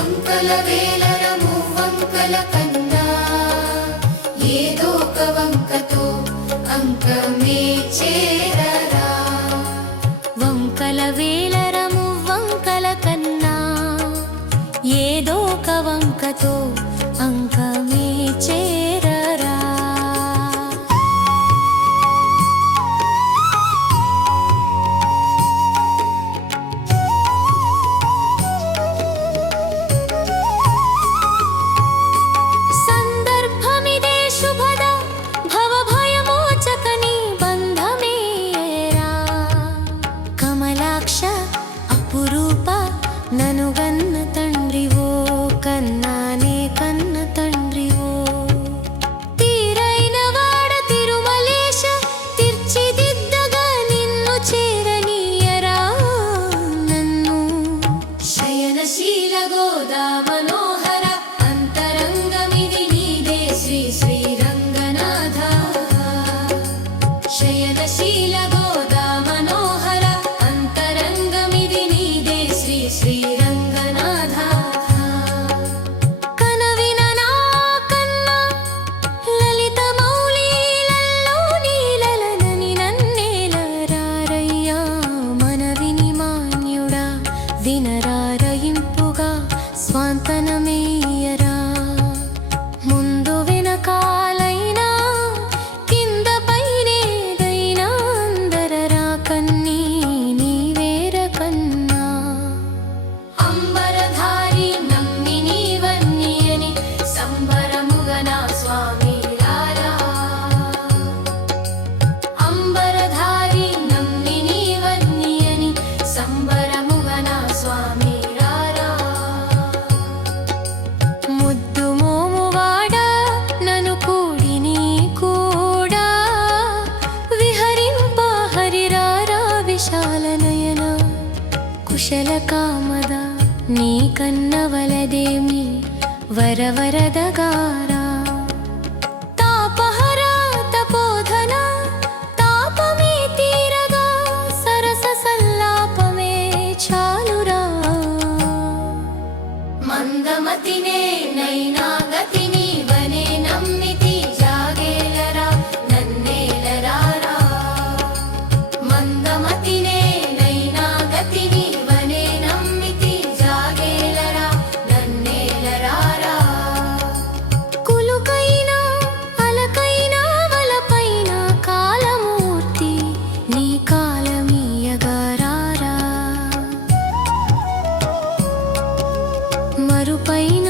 వంకల వేలర మువ్వంకల కన్నా ఏదో ఒక వంకతో అంకమే చేరరా. వంకల వేలర మువ్వంకల కన్నా ఏదో ఒక వంకతో అంకమే చేరరా. సందర్భమిదే శుభద భవభయమోచకని బంధమేరా. కమలాక్ష అపురూప ననుగన్న తండ్రివో కన్నానే కన్న తండ్రివో. తీరైన వాడ తిరుమలేశ తీర్చిదిద్దగా నిన్ను చేరనీయరా నన్ను. శయనశీల గోదా మనోహర అంతరంగమిది నీదే శ్రీ శ్రీరంగనాథ. శయనశీల గోదా మనోహర అంతరంగమిది నీదే శ్రీ శ్రీరంగనాథ. కనవిన నా కన్నా లలిత మౌళీలలో నీలలనని నన్నేలరారయ్యా. మనవిని మాన్యుడా వినరారయింపుగా స్వాంతనమేయరా. ముందు వెనకాలైనా కింద పైనేదైనా అందరరా కన్నీ నీవేర కన్నా. అంబరధారి నమ్మి నీవన్నీయని సంబరముగా నా స్వామి రారా. అంబరధారి నమ్మి నీవన్నీయని సంబరముగా నా స్వామి రారా. ముద్దు మోమువాడా నను కూడి నీ కూడా విహరింప హరిరారా విశాల నయన. కుశల కామద నీ కన్నవలదేమి వరవరదగారా. తాపహర తపోధన తాపమే తీరగా సరస సల్లాపమే చాలురా. మందమతినే నైనా గతిని వనే నమ్మితి జాగేలరా నన్నేలరారా. మందమతినే నైనా గతిని వనే నమ్మితి జాగేలరా నన్నేలరారా. కులుకైనా అలకైనా వలపైన కాలమూర్తి నీ కాలమీయగారారా. మరుపైన